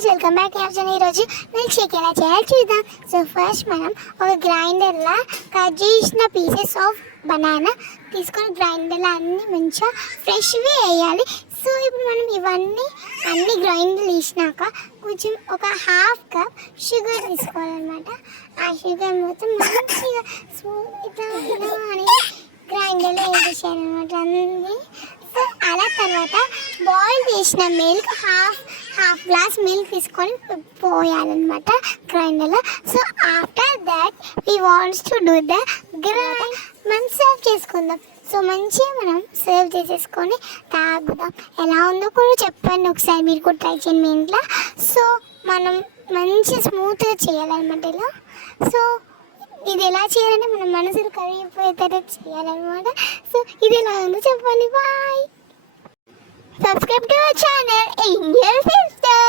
Guys, welcome back. ఈరోజు milk shake ఎలా చేయాలో చూద్దాం. సో ఫస్ట్ మనం ఒక గ్రైండర్లో కట్ చేసిన పీసెస్ ఆఫ్ బనానా తీసుకొని గ్రైండర్లో అన్నీ మంచిగా ఫ్రెష్వి వేయాలి. సో ఇప్పుడు మనం ఇవన్నీ గ్రైండర్ వేసినాక కొంచెం ఒక హాఫ్ కప్ షుగర్ తీసుకోవాలన్నమాట. ఆ షుగర్ మొత్తం మంచిగా ఇట్లా అని గ్రైండర్లో వేసేయాలన్నమాట అన్నీ. సో అలా తర్వాత బాయిల్ చేసిన మిల్క్ హాఫ్ గ్లాస్ మిల్క్ తీసుకొని పోయాలన్నమాట గ్రైండర్లో. So after that we wants to do the grind. మనం సర్వ్ చేసుకుందాం. సో మంచిగా మనం సర్వ్ చేసేసుకొని తాగుదాం. ఎలా ఉందో కూడా చెప్పండి ఒకసారి, మీరు కూడా ట్రై చేయండి మీ ఇంట్లో. సో మనం మంచిగా స్మూత్గా చేయాలన్నమాట ఇలా. సో ఇది ఎలా చేయాలంటే మన మనసులు కరిగిపోయేటట్టు చేయాలన్నమాట. సో ఇది ఎలా ఉందో చెప్పండి. Bye. Subscribe to our channel, Angel Sister.